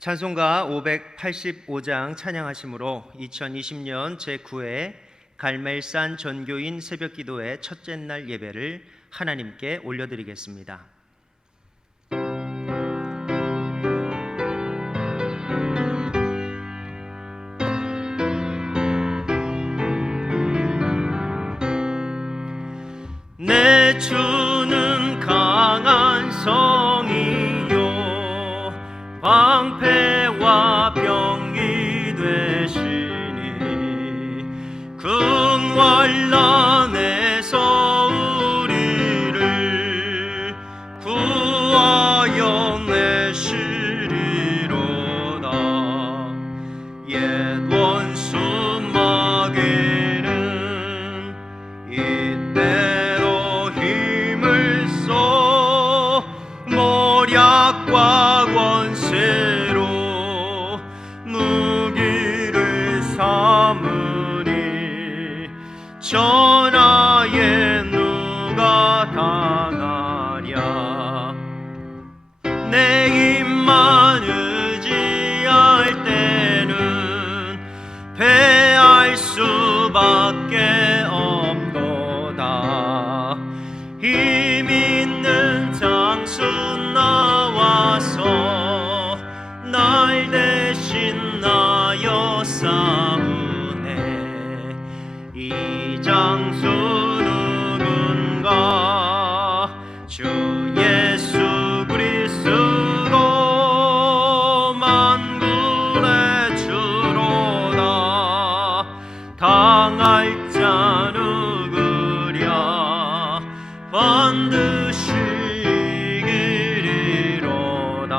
찬송가 585장 찬양하심으로 2020년 제9회 갈멜산 전교인 새벽기도회 첫째 날 예배를 하나님께 올려드리겠습니다. 내 주는 강한 성이요 방패와 병이 되시니 근환난에서 우리를 구하여 내시리로다. 옛 원수 마귀는 이때로 힘을 써 모략과 권세로 무기를 삼으니 전하에 누가 당하랴. 내 힘만 의지할 때는 패할 수밖에 없도다. 힘 있는 장수 나와서 날 대신 나여 싸우네. 이 장수 누군가? 주 예수 그리스도 만군의 주로다. 당할 자 누구랴? 반드시 이기리로다.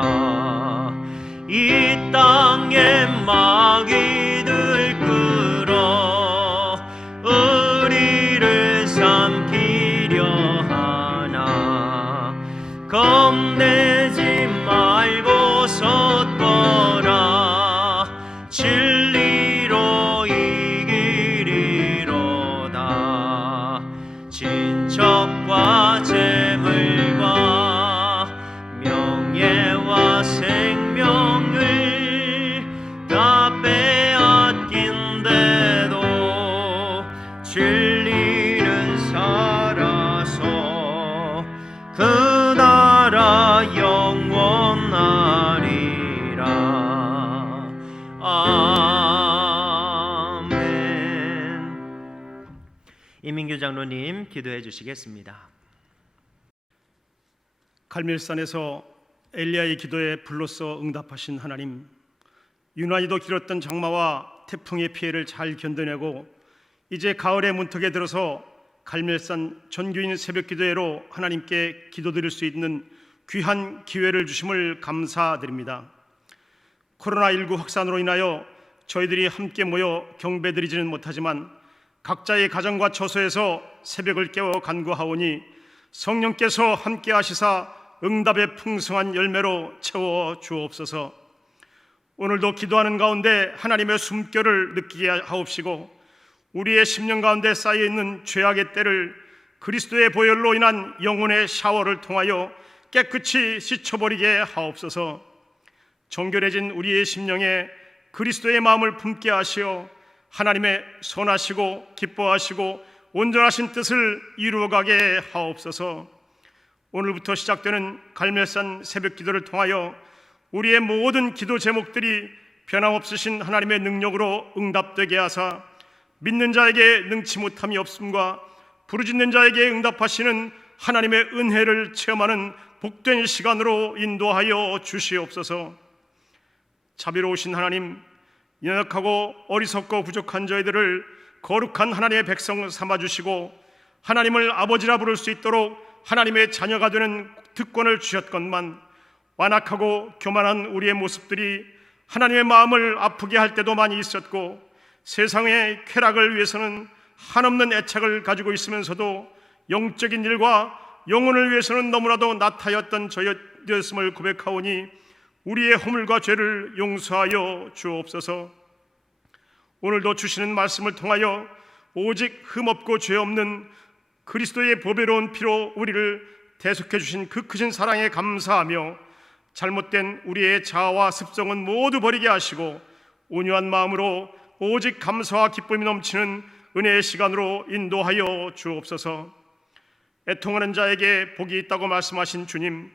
이 땅의 마귀들 끌어 우리를 삼키려 하나. 겁내지 말고 섰거라. 진리로 이기리로다. 친척과 재물과 명예와 생명을 다 빼앗긴데도 진리는 살아서 그 나라 영원하리라. 아멘. 이민규 장로님 기도해 주시겠습니다. 갈멜산에서 엘리야의 기도에 불로써 응답하신 하나님, 유난히도 길었던 장마와 태풍의 피해를 잘 견뎌내고 이제 가을의 문턱에 들어서 갈멜산 전교인 새벽기도회로 하나님께 기도드릴 수 있는 귀한 기회를 주심을 감사드립니다. 코로나19 확산으로 인하여 저희들이 함께 모여 경배드리지는 못하지만 각자의 가정과 처소에서 새벽을 깨워 간구하오니 성령께서 함께 하시사 응답의 풍성한 열매로 채워 주옵소서. 오늘도 기도하는 가운데 하나님의 숨결을 느끼게 하옵시고 우리의 심령 가운데 쌓여있는 죄악의 때를 그리스도의 보혈로 인한 영혼의 샤워를 통하여 깨끗이 씻어버리게 하옵소서. 정결해진 우리의 심령에 그리스도의 마음을 품게 하시어 하나님의 선하시고 기뻐하시고 온전하신 뜻을 이루어가게 하옵소서. 오늘부터 시작되는 갈멜산 새벽기도를 통하여 우리의 모든 기도 제목들이 변함없으신 하나님의 능력으로 응답되게 하사 믿는 자에게 능치 못함이 없음과 부르짖는 자에게 응답하시는 하나님의 은혜를 체험하는 복된 시간으로 인도하여 주시옵소서. 자비로우신 하나님, 연약하고 어리석고 부족한 저희들을 거룩한 하나님의 백성 삼아주시고 하나님을 아버지라 부를 수 있도록 하나님의 자녀가 되는 특권을 주셨건만 완악하고 교만한 우리의 모습들이 하나님의 마음을 아프게 할 때도 많이 있었고 세상의 쾌락을 위해서는 한없는 애착을 가지고 있으면서도 영적인 일과 영혼을 위해서는 너무나도 나타였던 저희였음을 고백하오니 우리의 허물과 죄를 용서하여 주옵소서. 오늘도 주시는 말씀을 통하여 오직 흠없고 죄 없는 그리스도의 보배로운 피로 우리를 대속해 주신 그 크신 사랑에 감사하며 잘못된 우리의 자아와 습성은 모두 버리게 하시고 온유한 마음으로 오직 감사와 기쁨이 넘치는 은혜의 시간으로 인도하여 주옵소서. 애통하는 자에게 복이 있다고 말씀하신 주님,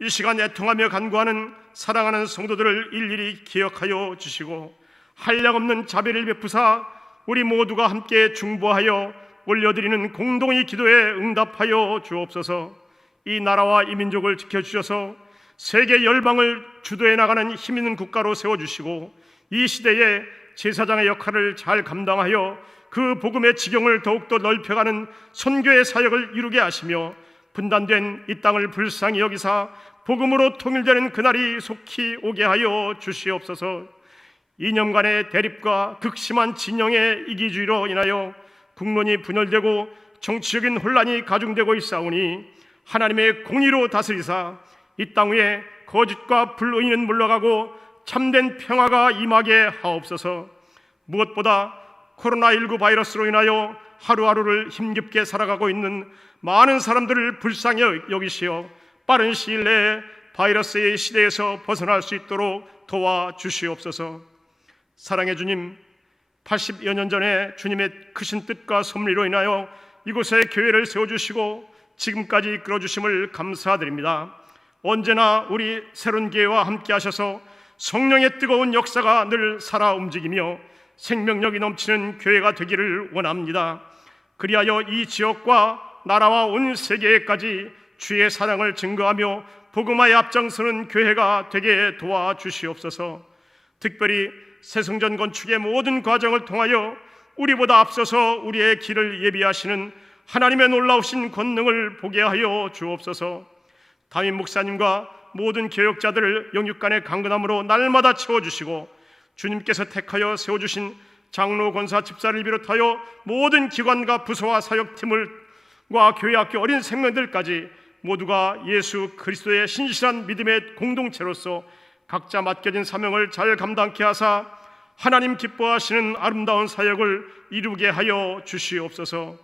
이 시간 애통하며 간구하는 사랑하는 성도들을 일일이 기억하여 주시고 한량없는 자비를 베푸사 우리 모두가 함께 중보하여 올려드리는 공동의 기도에 응답하여 주옵소서. 이 나라와 이 민족을 지켜주셔서 세계 열방을 주도해 나가는 힘있는 국가로 세워주시고 이 시대에 제사장의 역할을 잘 감당하여 그 복음의 지경을 더욱더 넓혀가는 선교의 사역을 이루게 하시며 분단된 이 땅을 불쌍히 여기사 복음으로 통일되는 그날이 속히 오게 하여 주시옵소서. 이념간의 대립과 극심한 진영의 이기주의로 인하여 국론이 분열되고 정치적인 혼란이 가중되고 있사오니 하나님의 공의로 다스리사 이 땅 위에 거짓과 불의는 물러가고 참된 평화가 임하게 하옵소서. 무엇보다 코로나19 바이러스로 인하여 하루하루를 힘겹게 살아가고 있는 많은 사람들을 불쌍히 여기시어 빠른 시일 내에 바이러스의 시대에서 벗어날 수 있도록 도와주시옵소서. 사랑의 주님, 80여 년 전에 주님의 크신 뜻과 섭리로 인하여 이곳에 교회를 세워주시고 지금까지 이끌어주심을 감사드립니다. 언제나 우리 새로운 교회와 함께 하셔서 성령의 뜨거운 역사가 늘 살아 움직이며 생명력이 넘치는 교회가 되기를 원합니다. 그리하여 이 지역과 나라와 온 세계에까지 주의 사랑을 증거하며 복음화에 앞장서는 교회가 되게 도와주시옵소서. 특별히 새성전 건축의 모든 과정을 통하여 우리보다 앞서서 우리의 길을 예비하시는 하나님의 놀라우신 권능을 보게 하여 주옵소서. 담임 목사님과 모든 개혁자들을 영육간의 강건함으로 날마다 채워주시고 주님께서 택하여 세워주신 장로, 권사, 집사를 비롯하여 모든 기관과 부서와 사역팀과 교회학교 어린 생명들까지 모두가 예수 그리스도의 신실한 믿음의 공동체로서 각자 맡겨진 사명을 잘 감당케 하사 하나님 기뻐하시는 아름다운 사역을 이루게 하여 주시옵소서.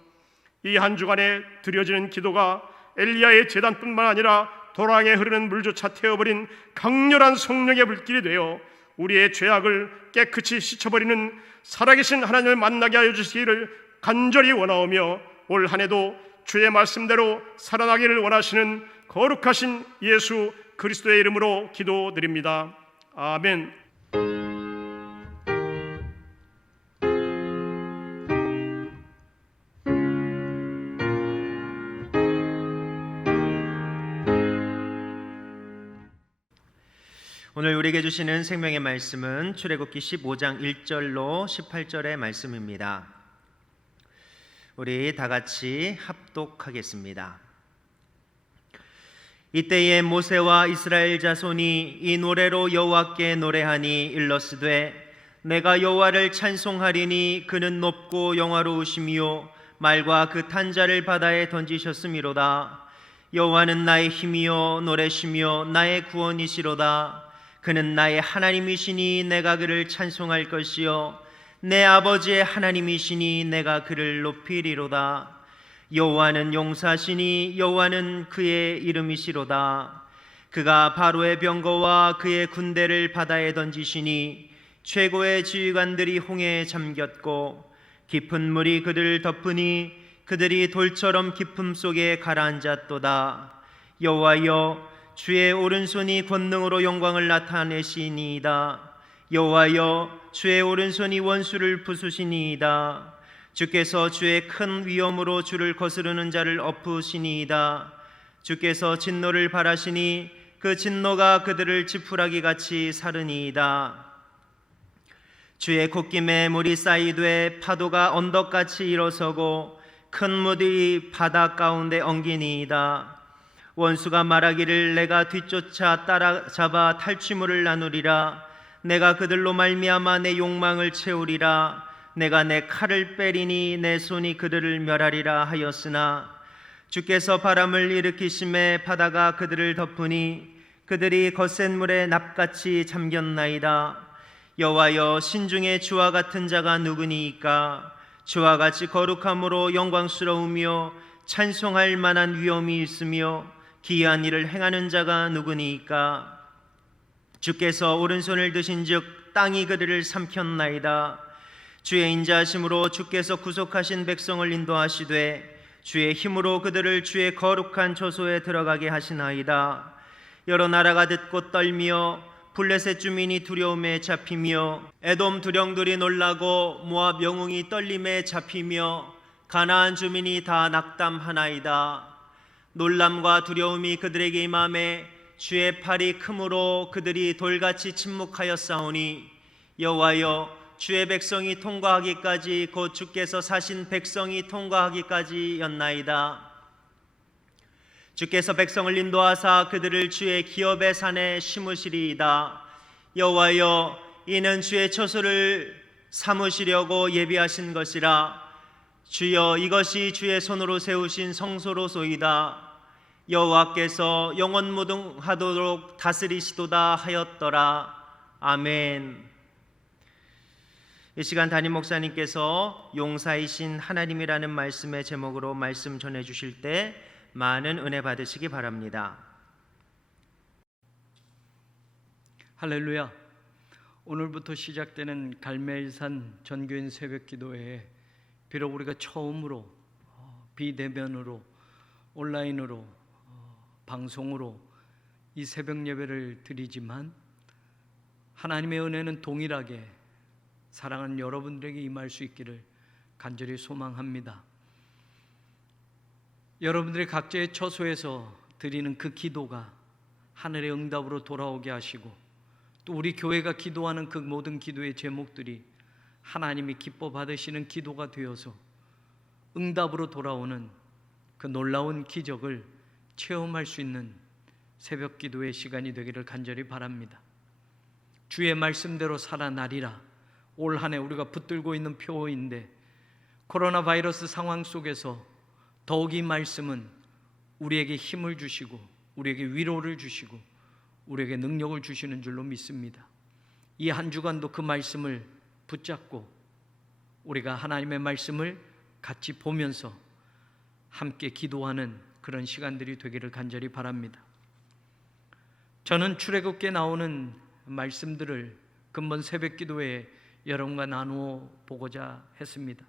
이 한 주간에 드려지는 기도가 엘리야의 제단뿐만 아니라 도랑에 흐르는 물조차 태워버린 강렬한 성령의 불길이 되어 우리의 죄악을 깨끗이 씻어버리는 살아계신 하나님을 만나게 하여 주시기를 간절히 원하오며 올 한 해도 주의 말씀대로 살아나기를 원하시는 거룩하신 예수 그리스도의 이름으로 기도드립니다. 아멘. 오늘 우리에게 주시는 생명의 말씀은 출애굽기 15장 1절로 18절의 말씀입니다. 우리 다 같이 합독하겠습니다. 이때에 모세와 이스라엘 자손이 이 노래로 여호와께 노래하니 일러스되 내가 여호와를 찬송하리니 그는 높고 영화로우시며 말과 그 탄자를 바다에 던지셨음이로다. 여호와는 나의 힘이요 노래시며 나의 구원이시로다. 그는 나의 하나님이시니 내가 그를 찬송할 것이요 내 아버지의 하나님이시니 내가 그를 높이리로다. 여호와는 용사시니 여호와는 그의 이름이시로다. 그가 바로의 병거와 그의 군대를 바다에 던지시니 최고의 지휘관들이 홍해에 잠겼고 깊은 물이 그들을 덮으니 그들이 돌처럼 깊음 속에 가라앉았도다. 여호와여 주의 오른손이 권능으로 영광을 나타내시니이다. 여호와여 주의 오른손이 원수를 부수시니이다. 주께서 주의 큰 위엄으로 주를 거스르는 자를 엎으시니이다. 주께서 진노를 발하시니 그 진노가 그들을 지푸라기 같이 사르니이다. 주의 콧김에 물이 쌓이되 파도가 언덕같이 일어서고 큰 물이 바다 가운데 엉기니이다. 원수가 말하기를 내가 뒤쫓아 따라잡아 탈취물을 나누리라. 내가 그들로 말미암아 내 욕망을 채우리라. 내가 내 칼을 빼리니 내 손이 그들을 멸하리라 하였으나 주께서 바람을 일으키심에 바다가 그들을 덮으니 그들이 거센 물에 납같이 잠겼나이다. 여호와여 신중에 주와 같은 자가 누구니이까? 주와 같이 거룩함으로 영광스러우며 찬송할 만한 위엄이 있으며 기이한 일을 행하는 자가 누구니이까? 주께서 오른손을 드신즉 땅이 그들을 삼켰나이다. 주의 인자하심으로 주께서 구속하신 백성을 인도하시되 주의 힘으로 그들을 주의 거룩한 처소에 들어가게 하시나이다. 여러 나라가 듣고 떨며 블레셋 주민이 두려움에 잡히며 에돔 두령들이 놀라고 모압 영웅이 떨림에 잡히며 가나안 주민이 다 낙담하나이다. 놀람과 두려움이 그들에게 임하매 주의 팔이 크므로 그들이 돌같이 침묵하였사오니 여호와여 주의 백성이 통과하기까지 곧 주께서 사신 백성이 통과하기까지였나이다. 주께서 백성을 인도하사 그들을 주의 기업의 산에 심으시리이다. 여호와여 이는 주의 처소를 삼으시려고 예비하신 것이라. 주여 이것이 주의 손으로 세우신 성소로소이다. 여호와께서 영원무궁하도록 다스리시도다 하였더라. 아멘. 이 시간 담임 목사님께서 용사이신 하나님이라는 말씀의 제목으로 말씀 전해주실 때 많은 은혜 받으시기 바랍니다. 할렐루야. 오늘부터 시작되는 갈멜산 전교인 새벽기도회에 비록 우리가 처음으로 비대면으로 온라인으로 방송으로 이 새벽 예배를 드리지만 하나님의 은혜는 동일하게 사랑하는 여러분들에게 임할 수 있기를 간절히 소망합니다. 여러분들의 각자의 처소에서 드리는 그 기도가 하늘의 응답으로 돌아오게 하시고 또 우리 교회가 기도하는 그 모든 기도의 제목들이 하나님이 기뻐 받으시는 기도가 되어서 응답으로 돌아오는 그 놀라운 기적을 체험할 수 있는 새벽 기도의 시간이 되기를 간절히 바랍니다. 주의 말씀대로 살아나리라. 올 한 해 우리가 붙들고 있는 표어인데 코로나 바이러스 상황 속에서 더욱 이 말씀은 우리에게 힘을 주시고 우리에게 위로를 주시고 우리에게 능력을 주시는 줄로 믿습니다. 이 한 주간도 그 말씀을 붙잡고 우리가 하나님의 말씀을 같이 보면서 함께 기도하는 그런 시간들이 되기를 간절히 바랍니다. 저는 출애굽기에 나오는 말씀들을 근본 새벽 기도에 여러분과 나누어 보고자 했습니다.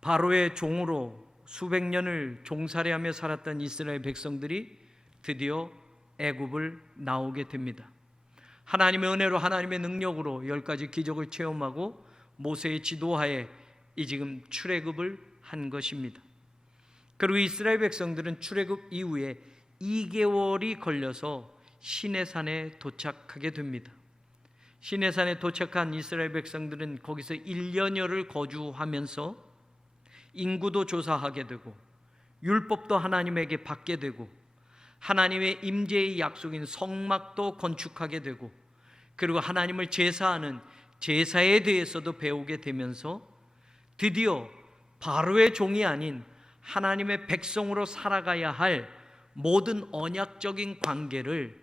바로의 종으로 수백 년을 종살이하며 살았던 이스라엘 백성들이 드디어 애굽을 나오게 됩니다. 하나님의 은혜로 하나님의 능력으로 10가지 기적을 체험하고 모세의 지도하에 이 지금 출애굽을 한 것입니다. 그리고 이스라엘 백성들은 출애굽 이후에 2개월이 걸려서 시내산에 도착하게 됩니다. 시내산에 도착한 이스라엘 백성들은 거기서 1년여를 거주하면서 인구도 조사하게 되고 율법도 하나님에게 받게 되고 하나님의 임재의 약속인 성막도 건축하게 되고 그리고 하나님을 제사하는 제사에 대해서도 배우게 되면서 드디어 바로의 종이 아닌 하나님의 백성으로 살아가야 할 모든 언약적인 관계를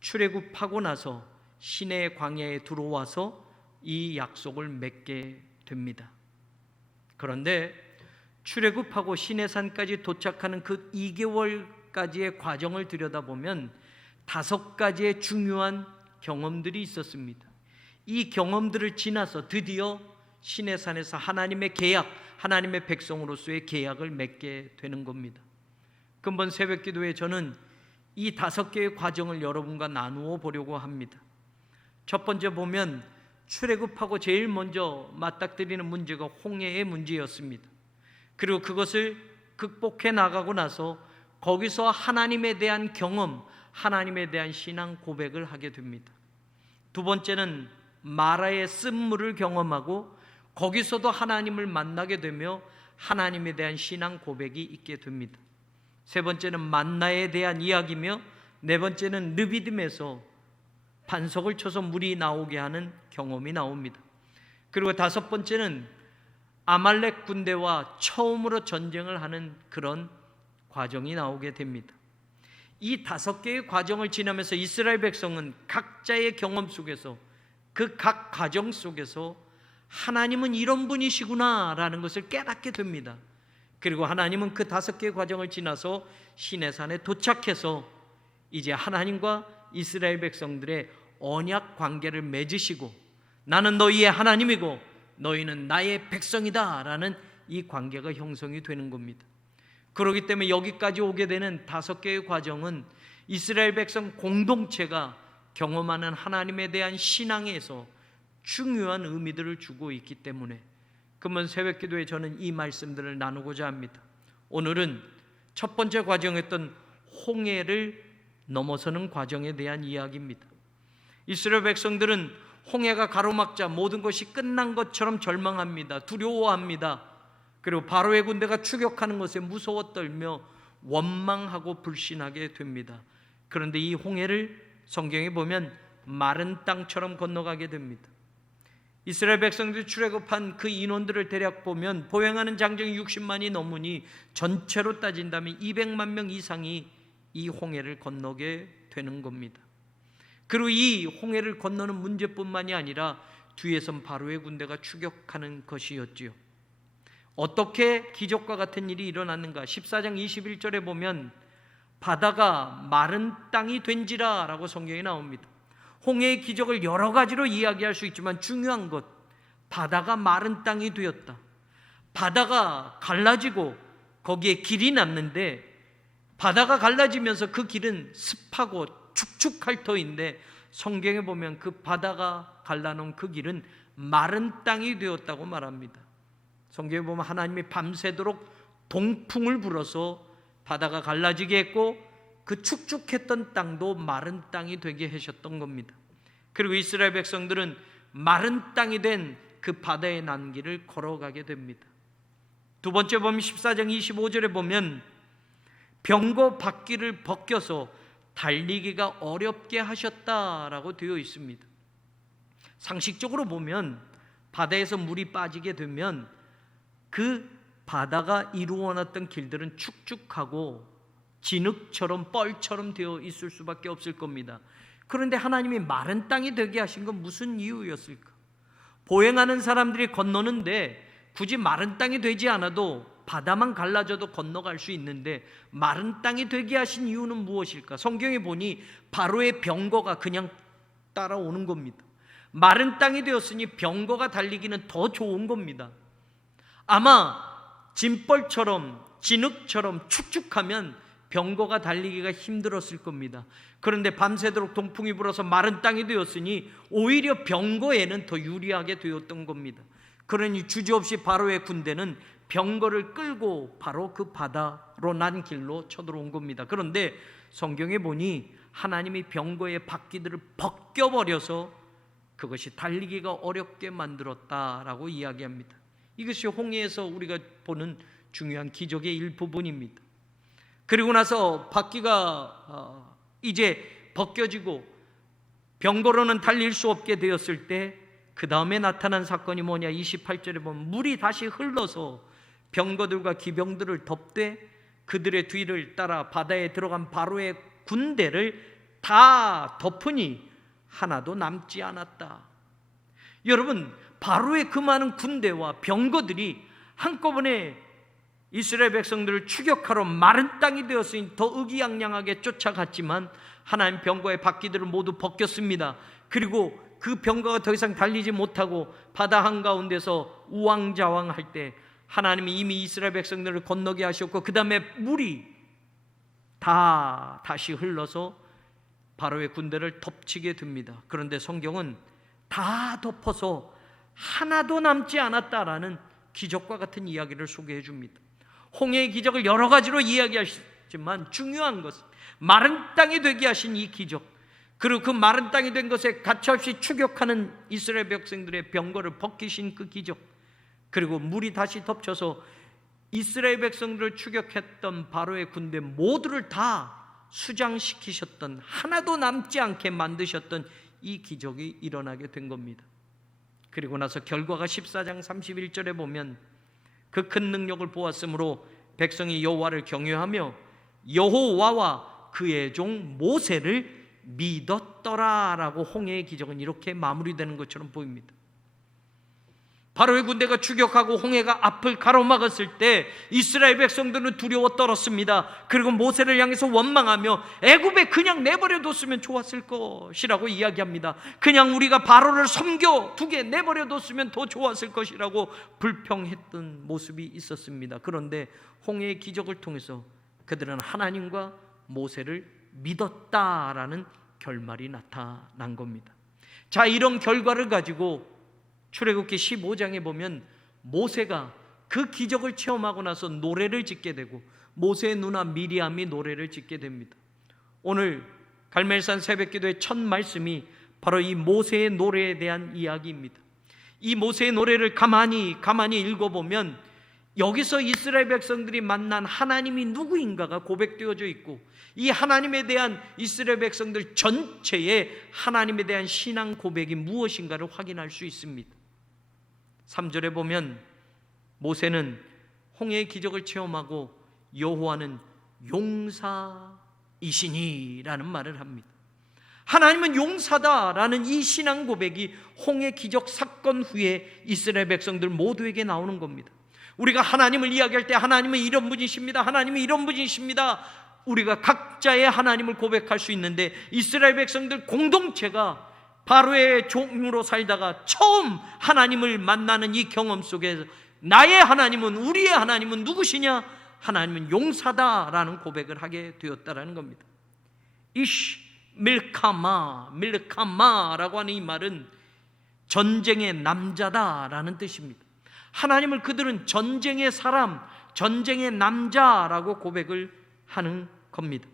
출애굽하고 나서 시내의 광야에 들어와서 이 약속을 맺게 됩니다. 그런데 출애굽하고 시내산까지 도착하는 그 2개월까지의 과정을 들여다보면 5가지의 중요한 경험들이 있었습니다. 이 경험들을 지나서 드디어 시내산에서 하나님의 계약, 하나님의 백성으로서의 계약을 맺게 되는 겁니다. 근본 새벽 기도에 저는 이 5개의 과정을 여러분과 나누어 보려고 합니다. 첫 번째 보면 출애굽하고 제일 먼저 맞닥뜨리는 문제가 홍해의 문제였습니다. 그리고 그것을 극복해 나가고 나서 거기서 하나님에 대한 경험, 하나님에 대한 신앙 고백을 하게 됩니다. 두 번째는 마라의 쓴물을 경험하고 거기서도 하나님을 만나게 되며 하나님에 대한 신앙 고백이 있게 됩니다. 세 번째는 만나에 대한 이야기며 네 번째는 르비딤에서 반석을 쳐서 물이 나오게 하는 경험이 나옵니다. 그리고 5번째는 아말렉 군대와 처음으로 전쟁을 하는 그런 과정이 나오게 됩니다. 이 5개의 과정을 지나면서 이스라엘 백성은 각자의 경험 속에서 그 각 과정 속에서 하나님은 이런 분이시구나 라는 것을 깨닫게 됩니다. 그리고 하나님은 그 5개의 과정을 지나서 시내산에 도착해서 이제 하나님과 이스라엘 백성들의 언약 관계를 맺으시고 나는 너희의 하나님이고 너희는 나의 백성이다 라는 이 관계가 형성이 되는 겁니다. 그렇기 때문에 여기까지 오게 되는 5개의 과정은 이스라엘 백성 공동체가 경험하는 하나님에 대한 신앙에서 중요한 의미들을 주고 있기 때문에 그러면 새벽기도에 저는 이 말씀들을 나누고자 합니다. 오늘은 첫 번째 과정이었던 홍해를 넘어서는 과정에 대한 이야기입니다. 이스라엘 백성들은 홍해가 가로막자 모든 것이 끝난 것처럼 절망합니다. 두려워합니다. 그리고 바로의 군대가 추격하는 것에 무서워 떨며 원망하고 불신하게 됩니다. 그런데 이 홍해를 성경에 보면 마른 땅처럼 건너가게 됩니다. 이스라엘 백성들이 출애굽한 그 인원들을 대략 보면 보행하는 장정이 60만이 넘으니 전체로 따진다면 200만 명 이상이 이 홍해를 건너게 되는 겁니다. 그리고 이 홍해를 건너는 문제뿐만이 아니라 뒤에선 바로의 군대가 추격하는 것이었지요. 어떻게 기적과 같은 일이 일어났는가? 14장 21절에 보면 바다가 마른 땅이 된지라 라고 성경에 나옵니다. 홍해의 기적을 여러 가지로 이야기할 수 있지만 중요한 것, 바다가 마른 땅이 되었다. 바다가 갈라지고 거기에 길이 남는데 바다가 갈라지면서 그 길은 습하고 축축할 터인데 성경에 보면 그 바다가 갈라놓은 그 길은 마른 땅이 되었다고 말합니다. 성경에 보면 하나님이 밤새도록 동풍을 불어서 바다가 갈라지게 했고 그 축축했던 땅도 마른 땅이 되게 하셨던 겁니다. 그리고 이스라엘 백성들은 마른 땅이 된 그 바다의 난길을 걸어가게 됩니다. 두 번째 보면 14장 25절에 보면 병거 바퀴를 벗겨서 달리기가 어렵게 하셨다라고 되어 있습니다. 상식적으로 보면 바다에서 물이 빠지게 되면 그 바다가 이루어놨던 길들은 축축하고 진흙처럼 뻘처럼 되어 있을 수밖에 없을 겁니다. 그런데 하나님이 마른 땅이 되게 하신 건 무슨 이유였을까? 보행하는 사람들이 건너는데 굳이 마른 땅이 되지 않아도 바다만 갈라져도 건너갈 수 있는데 마른 땅이 되게 하신 이유는 무엇일까? 성경에 보니 바로의 병거가 그냥 따라오는 겁니다. 마른 땅이 되었으니 병거가 달리기는 더 좋은 겁니다. 아마 진벌처럼 진흙처럼 축축하면 병거가 달리기가 힘들었을 겁니다. 그런데 밤새도록 동풍이 불어서 마른 땅이 되었으니 오히려 병거에는 더 유리하게 되었던 겁니다. 그러니 주저없이 바로의 군대는 병거를 끌고 바로 그 바다로 난 길로 쳐들어온 겁니다. 그런데 성경에 보니 하나님이 병거의 바퀴들을 벗겨버려서 그것이 달리기가 어렵게 만들었다라고 이야기합니다. 이것이 홍해에서 우리가 보는 중요한 기적의 일부분입니다. 그리고 나서 바퀴가 이제 벗겨지고 병거로는 달릴 수 없게 되었을 때 그 다음에 나타난 사건이 뭐냐? 28절에 보면 물이 다시 흘러서 병거들과 기병들을 덮되 그들의 뒤를 따라 바다에 들어간 바로의 군대를 다 덮으니 하나도 남지 않았다. 여러분, 바로의 그 많은 군대와 병거들이 한꺼번에 이스라엘 백성들을 추격하러 마른 땅이 되었으니 더 의기양양하게 쫓아갔지만 하나님 병거의 바퀴들을 모두 벗겼습니다. 그리고 그 병거가 더 이상 달리지 못하고 바다 한가운데서 우왕좌왕할 때 하나님이 이미 이스라엘 백성들을 건너게 하셨고 그 다음에 물이 다 다시 흘러서 바로의 군대를 덮치게 됩니다. 그런데 성경은 다 덮어서 하나도 남지 않았다라는 기적과 같은 이야기를 소개해 줍니다. 홍해의 기적을 여러 가지로 이야기하시지만 중요한 것은 마른 땅이 되게 하신 이 기적, 그리고 그 마른 땅이 된 것에 가차없이 추격하는 이스라엘 백성들의 병거를 벗기신 그 기적, 그리고 물이 다시 덮쳐서 이스라엘 백성들을 추격했던 바로의 군대 모두를 다 수장시키셨던, 하나도 남지 않게 만드셨던 이 기적이 일어나게 된 겁니다. 그리고 나서 결과가 14장 31절에 보면 그 큰 능력을 보았으므로 백성이 여호와를 경외하며 여호와와 그의 종 모세를 믿었더라라고 홍해의 기적은 이렇게 마무리되는 것처럼 보입니다. 바로의 군대가 추격하고 홍해가 앞을 가로막았을 때 이스라엘 백성들은 두려워 떨었습니다. 그리고 모세를 향해서 원망하며 애굽에 그냥 내버려뒀으면 좋았을 것이라고 이야기합니다. 그냥 우리가 바로를 섬겨두게 내버려뒀으면 더 좋았을 것이라고 불평했던 모습이 있었습니다. 그런데 홍해의 기적을 통해서 그들은 하나님과 모세를 믿었다라는 결말이 나타난 겁니다. 자, 이런 결과를 가지고 출애굽기 15장에 보면 모세가 그 기적을 체험하고 나서 노래를 짓게 되고 모세의 누나 미리암이 노래를 짓게 됩니다. 오늘 갈멜산 새벽기도의 첫 말씀이 바로 이 모세의 노래에 대한 이야기입니다. 이 모세의 노래를 가만히 읽어보면 여기서 이스라엘 백성들이 만난 하나님이 누구인가가 고백되어져 있고, 이 하나님에 대한 이스라엘 백성들 전체의 하나님에 대한 신앙 고백이 무엇인가를 확인할 수 있습니다. 3절에 보면 모세는 홍해의 기적을 체험하고 여호와는 용사이시니라는 말을 합니다. 하나님은 용사다라는 이 신앙 고백이 홍해 기적 사건 후에 이스라엘 백성들 모두에게 나오는 겁니다. 우리가 하나님을 이야기할 때 하나님은 이런 분이십니다, 하나님은 이런 분이십니다, 우리가 각자의 하나님을 고백할 수 있는데, 이스라엘 백성들 공동체가 바로의 종으로 살다가 처음 하나님을 만나는 이 경험 속에서 나의 하나님은, 우리의 하나님은 누구시냐? 하나님은 용사다라는 고백을 하게 되었다라는 겁니다. 이시 밀카마라고 하는 이 말은 전쟁의 남자다라는 뜻입니다. 하나님을 그들은 전쟁의 사람, 전쟁의 남자라고 고백을 하는 겁니다.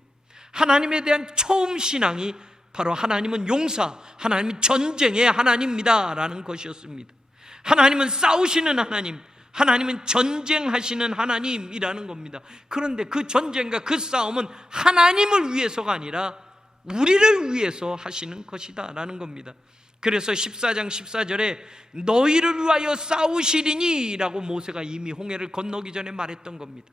하나님에 대한 처음 신앙이 바로 하나님은 용사, 하나님은 전쟁의 하나님입니다라는 것이었습니다. 하나님은 싸우시는 하나님, 하나님은 전쟁하시는 하나님이라는 겁니다. 그런데 그 전쟁과 그 싸움은 하나님을 위해서가 아니라 우리를 위해서 하시는 것이다라는 겁니다. 그래서 14장 14절에 너희를 위하여 싸우시리니 라고 모세가 이미 홍해를 건너기 전에 말했던 겁니다.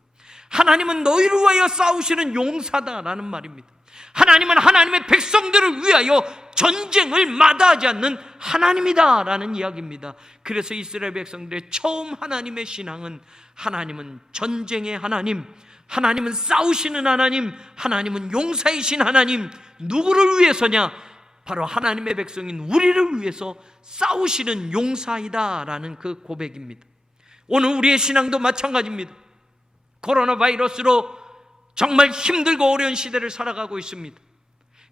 하나님은 너희를 위하여 싸우시는 용사다라는 말입니다. 하나님은 하나님의 백성들을 위하여 전쟁을 마다하지 않는 하나님이다라는 이야기입니다. 그래서 이스라엘 백성들의 처음 하나님의 신앙은 하나님은 전쟁의 하나님, 하나님은 싸우시는 하나님, 하나님은 용사이신 하나님, 누구를 위해서냐? 바로 하나님의 백성인 우리를 위해서 싸우시는 용사이다라는 그 고백입니다. 오늘 우리의 신앙도 마찬가지입니다. 코로나 바이러스로 정말 힘들고 어려운 시대를 살아가고 있습니다.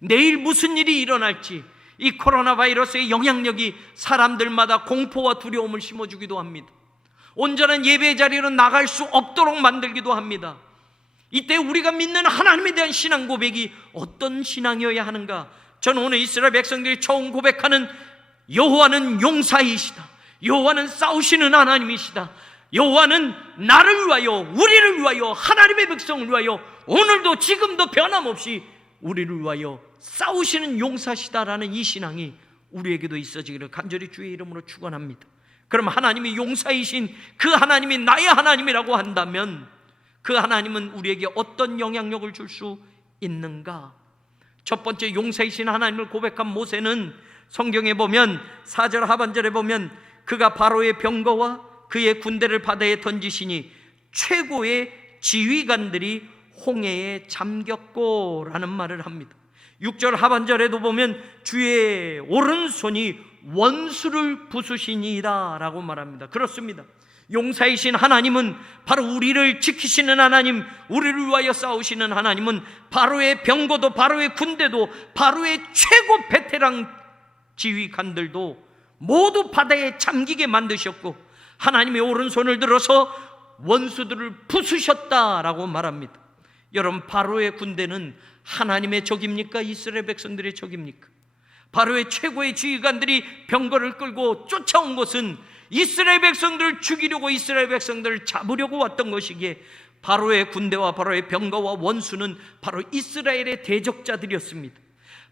내일 무슨 일이 일어날지 이 코로나 바이러스의 영향력이 사람들마다 공포와 두려움을 심어주기도 합니다. 온전한 예배 자리로 나갈 수 없도록 만들기도 합니다. 이때 우리가 믿는 하나님에 대한 신앙 고백이 어떤 신앙이어야 하는가? 저는 오늘 이스라엘 백성들이 처음 고백하는 여호와는 용사이시다, 여호와는 싸우시는 하나님이시다, 여호와는 나를 위하여, 우리를 위하여, 하나님의 백성을 위하여 오늘도 지금도 변함없이 우리를 위하여 싸우시는 용사시다라는 이 신앙이 우리에게도 있어지기를 간절히 주의 이름으로 축원합니다. 그럼 하나님이 용사이신 그 하나님이 나의 하나님이라고 한다면 그 하나님은 우리에게 어떤 영향력을 줄 수 있는가? 첫 번째, 용사이신 하나님을 고백한 모세는 성경에 보면 4절 하반절에 보면 그가 바로의 병거와 그의 군대를 바다에 던지시니 최고의 지휘관들이 홍해에 잠겼고라는 말을 합니다. 6절 하반절에도 보면 주의 오른손이 원수를 부수시니이다 라고 말합니다. 그렇습니다. 용사이신 하나님은 바로 우리를 지키시는 하나님, 우리를 위하여 싸우시는 하나님은 바로의 병거도, 바로의 군대도, 바로의 최고 베테랑 지휘관들도 모두 바다에 잠기게 만드셨고 하나님의 오른손을 들어서 원수들을 부수셨다라고 말합니다. 여러분, 바로의 군대는 하나님의 적입니까? 이스라엘 백성들의 적입니까? 바로의 최고의 지휘관들이 병거를 끌고 쫓아온 것은 이스라엘 백성들을 죽이려고, 이스라엘 백성들을 잡으려고 왔던 것이기에 바로의 군대와 바로의 병거와 원수는 바로 이스라엘의 대적자들이었습니다.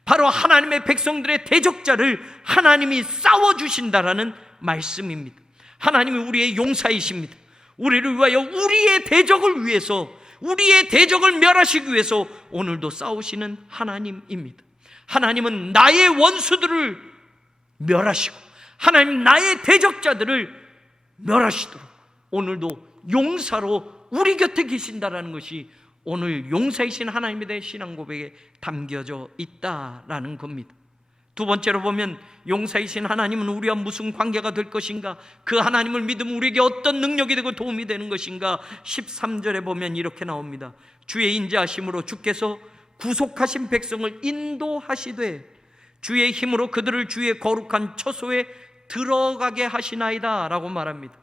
바로 하나님의 백성들의 대적자를 하나님이 싸워주신다라는 말씀입니다. 하나님이 우리의 용사이십니다. 우리를 위하여, 우리의 대적을 위해서, 우리의 대적을 멸하시기 위해서 오늘도 싸우시는 하나님입니다. 하나님은 나의 원수들을 멸하시고 하나님 나의 대적자들을 멸하시도록 오늘도 용사로 우리 곁에 계신다라는 것이 오늘 용사이신 하나님에 대한 신앙 고백에 담겨져 있다라는 겁니다. 두 번째로 보면 용사이신 하나님은 우리와 무슨 관계가 될 것인가, 그 하나님을 믿으면 우리에게 어떤 능력이 되고 도움이 되는 것인가. 13절에 보면 이렇게 나옵니다. 주의 인자하심으로 주께서 구속하신 백성을 인도하시되 주의 힘으로 그들을 주의 거룩한 처소에 들어가게 하시나이다 라고 말합니다.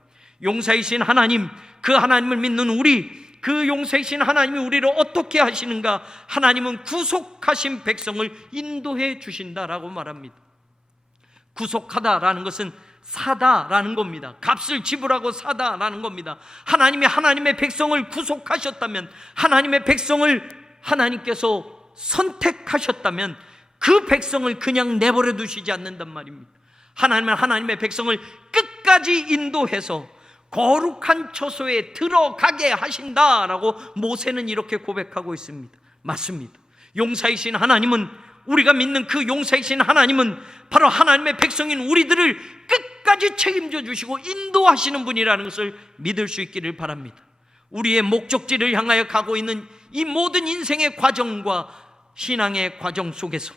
용사이신 하나님, 그 하나님을 믿는 우리, 그 용사이신 하나님이 우리를 어떻게 하시는가? 하나님은 구속하신 백성을 인도해 주신다라고 말합니다. 구속하다라는 것은 사다라는 겁니다. 값을 지불하고 사다라는 겁니다. 하나님이 하나님의 백성을 구속하셨다면, 하나님의 백성을 하나님께서 선택하셨다면 그 백성을 그냥 내버려 두시지 않는단 말입니다. 하나님은 하나님의 백성을 끝까지 인도해서 거룩한 처소에 들어가게 하신다라고 모세는 이렇게 고백하고 있습니다. 맞습니다. 용사이신 하나님은, 우리가 믿는 그 용사이신 하나님은 바로 하나님의 백성인 우리들을 끝까지 책임져 주시고 인도하시는 분이라는 것을 믿을 수 있기를 바랍니다. 우리의 목적지를 향하여 가고 있는 이 모든 인생의 과정과 신앙의 과정 속에서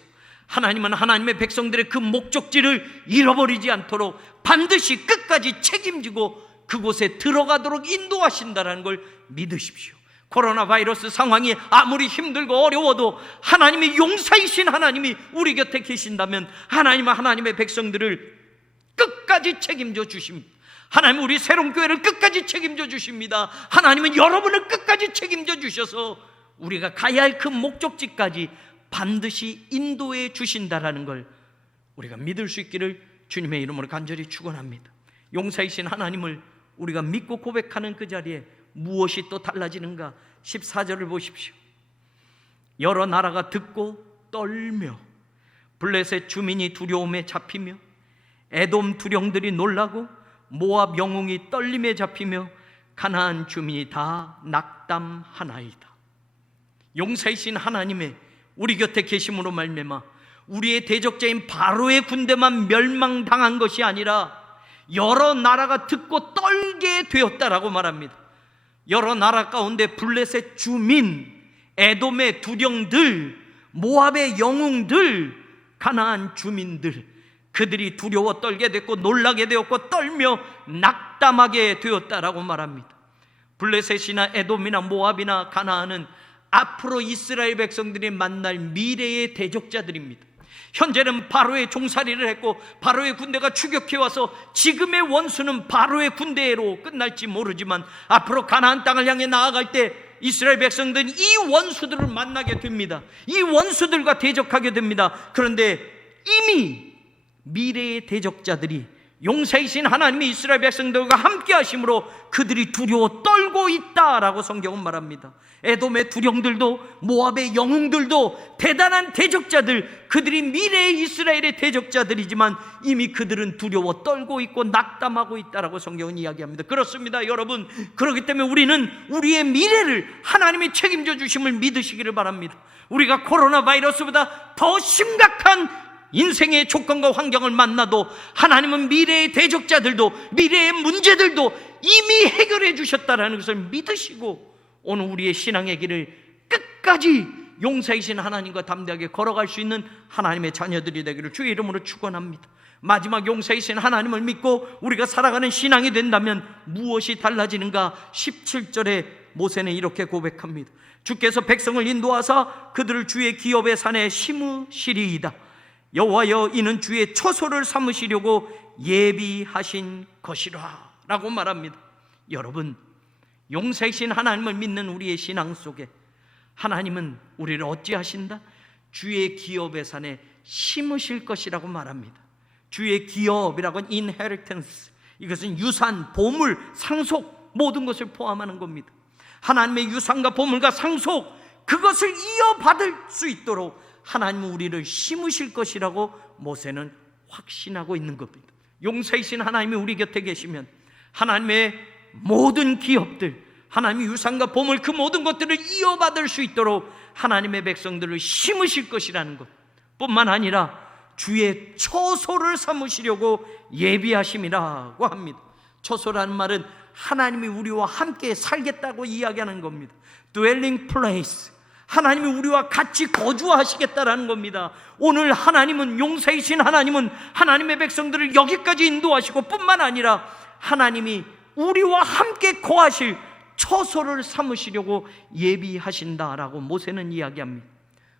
하나님은 하나님의 백성들의 그 목적지를 잃어버리지 않도록 반드시 끝까지 책임지고 그곳에 들어가도록 인도하신다는 걸 믿으십시오. 코로나 바이러스 상황이 아무리 힘들고 어려워도 하나님의 용사이신 하나님이 우리 곁에 계신다면 하나님은 하나님의 백성들을 끝까지 책임져 주십니다. 하나님은 우리 새롬교회를 끝까지 책임져 주십니다. 하나님은 여러분을 끝까지 책임져 주셔서 우리가 가야 할 그 목적지까지 반드시 인도해 주신다라는 걸 우리가 믿을 수 있기를 주님의 이름으로 간절히 축원합니다. 용사이신 하나님을 우리가 믿고 고백하는 그 자리에 무엇이 또 달라지는가? 14절을 보십시오. 여러 나라가 듣고 떨며 블레셋 주민이 두려움에 잡히며 에돔 두령들이 놀라고 모압 영웅이 떨림에 잡히며 가나안 주민이 다 낙담하나이다. 용사이신 하나님의 우리 곁에 계심으로 말미암아 우리의 대적자인 바로의 군대만 멸망당한 것이 아니라 여러 나라가 듣고 떨게 되었다라고 말합니다. 여러 나라 가운데 블레셋 주민, 에돔의 두령들, 모압의 영웅들, 가나안 주민들, 그들이 두려워 떨게 됐고 놀라게 되었고 떨며 낙담하게 되었다라고 말합니다. 블레셋이나 에돔이나 모압이나 가나안은 앞으로 이스라엘 백성들이 만날 미래의 대적자들입니다. 현재는 바로의 종살이를 했고 바로의 군대가 추격해와서 지금의 원수는 바로의 군대로 끝날지 모르지만 앞으로 가나안 땅을 향해 나아갈 때 이스라엘 백성들은 이 원수들을 만나게 됩니다. 이 원수들과 대적하게 됩니다. 그런데 이미 미래의 대적자들이 용사이신 하나님이 이스라엘 백성들과 함께 하심으로 그들이 두려워 떨고 있다라고 성경은 말합니다. 에돔의 두령들도 모압의 영웅들도 대단한 대적자들, 그들이 미래의 이스라엘의 대적자들이지만 이미 그들은 두려워 떨고 있고 낙담하고 있다라고 성경은 이야기합니다. 그렇습니다, 여러분. 그렇기 때문에 우리는 우리의 미래를 하나님이 책임져 주심을 믿으시기를 바랍니다. 우리가 코로나 바이러스보다 더 심각한 인생의 조건과 환경을 만나도 하나님은 미래의 대적자들도 미래의 문제들도 이미 해결해 주셨다라는 것을 믿으시고 오늘 우리의 신앙의 길을 끝까지 용사이신 하나님과 담대하게 걸어갈 수 있는 하나님의 자녀들이 되기를 주의 이름으로 축원합니다. 마지막 용사이신 하나님을 믿고 우리가 살아가는 신앙이 된다면 무엇이 달라지는가? 17절에 모세는 이렇게 고백합니다. 주께서 백성을 인도하사 그들을 주의 기업의 산에 심으시리이다. 여호와여, 이는 주의 처소를 삼으시려고 예비하신 것이라 라고 말합니다. 여러분, 용사이신 하나님을 믿는 우리의 신앙 속에 하나님은 우리를 어찌하신다? 주의 기업의 산에 심으실 것이라고 말합니다. 주의 기업이라고 하는 inheritance, 이것은 유산, 보물, 상속 모든 것을 포함하는 겁니다. 하나님의 유산과 보물과 상속, 그것을 이어받을 수 있도록 하나님은 우리를 심으실 것이라고 모세는 확신하고 있는 겁니다. 용사이신 하나님이 우리 곁에 계시면 하나님의 모든 기업들, 하나님의 유산과 보물, 그 모든 것들을 이어받을 수 있도록 하나님의 백성들을 심으실 것이라는 것 뿐만 아니라 주의 처소를 삼으시려고 예비하심이라고 합니다. 처소라는 말은 하나님이 우리와 함께 살겠다고 이야기하는 겁니다. dwelling place, 하나님이 우리와 같이 거주하시겠다라는 겁니다. 오늘 하나님은, 용사이신 하나님은 하나님의 백성들을 여기까지 인도하시고 뿐만 아니라 하나님이 우리와 함께 거하실 처소를 삼으시려고 예비하신다라고 모세는 이야기합니다.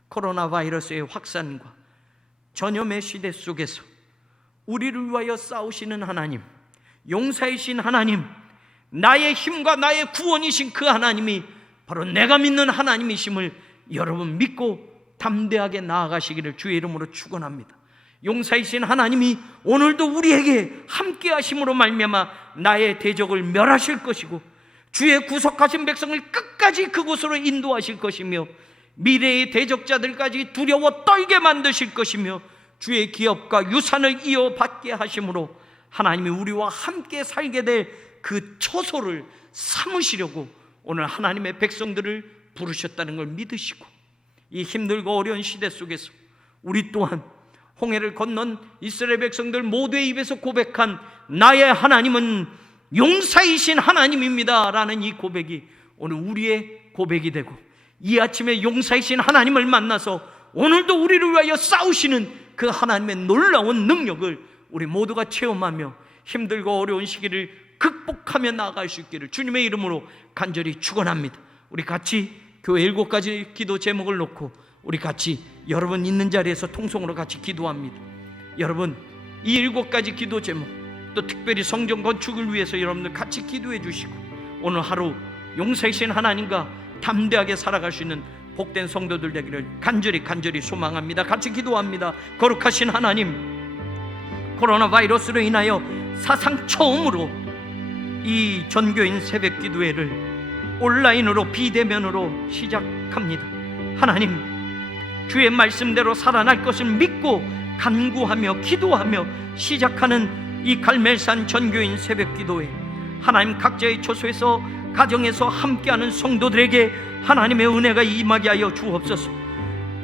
코로나 바이러스의 확산과 전염의 시대 속에서 우리를 위하여 싸우시는 하나님, 용사이신 하나님, 나의 힘과 나의 구원이신 그 하나님이 바로 내가 믿는 하나님이심을 여러분 믿고 담대하게 나아가시기를 주의 이름으로 축원합니다. 용사이신 하나님이 오늘도 우리에게 함께 하심으로 말미암아 나의 대적을 멸하실 것이고 주의 구속하신 백성을 끝까지 그곳으로 인도하실 것이며 미래의 대적자들까지 두려워 떨게 만드실 것이며 주의 기업과 유산을 이어받게 하심으로 하나님이 우리와 함께 살게 될 그 처소를 삼으시려고 오늘 하나님의 백성들을 부르셨다는 걸 믿으시고 이 힘들고 어려운 시대 속에서 우리 또한 홍해를 건넌 이스라엘 백성들 모두의 입에서 고백한 나의 하나님은 용사이신 하나님입니다 라는 이 고백이 오늘 우리의 고백이 되고 이 아침에 용사이신 하나님을 만나서 오늘도 우리를 위하여 싸우시는 그 하나님의 놀라운 능력을 우리 모두가 체험하며 힘들고 어려운 시기를 극복하며 나아갈 수 있기를 주님의 이름으로 간절히 축원합니다. 우리 같이 교회 7가지 기도 제목을 놓고 우리 같이 여러분 있는 자리에서 통성으로 같이 기도합니다. 여러분 이 7가지 기도 제목 또 특별히 성전 건축을 위해서 여러분들 같이 기도해 주시고 오늘 하루 용사이신 하나님과 담대하게 살아갈 수 있는 복된 성도들 되기를 간절히 소망합니다. 같이 기도합니다. 거룩하신 하나님, 코로나 바이러스로 인하여 사상 처음으로 이 전교인 새벽 기도회를 온라인으로 비대면으로 시작합니다. 하나님, 주의 말씀대로 살아날 것을 믿고 간구하며 기도하며 시작하는 이 갈멜산 전교인 새벽 기도회, 하나님 각자의 처소에서 가정에서 함께하는 성도들에게 하나님의 은혜가 임하게 하여 주옵소서.